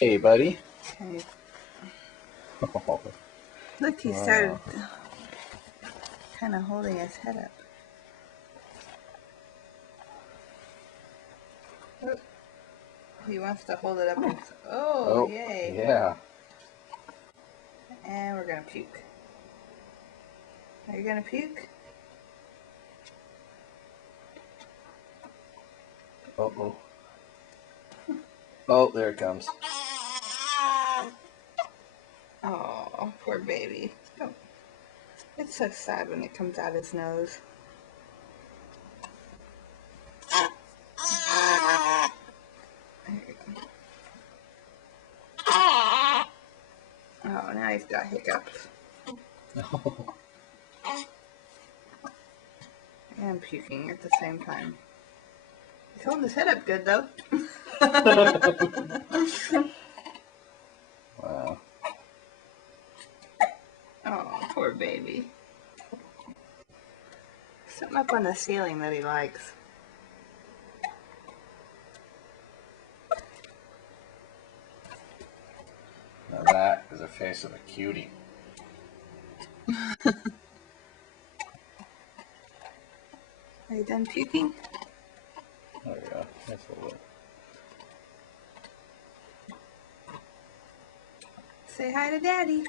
Hey, buddy. Okay. Oh, Look, he started kind of holding his head up. Oh, he wants to hold it up. Oh, yay. Yeah. And we're going to puke. Are you going to puke? Uh-oh. Oh, there it comes. Oh, poor baby. Oh, it's so sad when it comes out his nose. There you go. Oh, now he's got hiccups. And puking at the same time. He's holding his head up good, though. Wow. Oh, poor baby. Something up on the ceiling that he likes. Now that is a face of a cutie. Are you done puking? There we go. That's a little. Say hi to Daddy.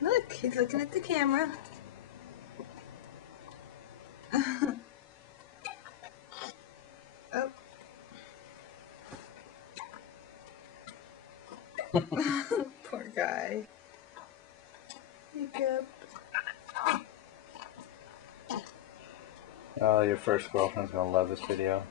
Look, he's looking at the camera. Oh. Poor guy. Hiccup. Oh, your first girlfriend's gonna love this video.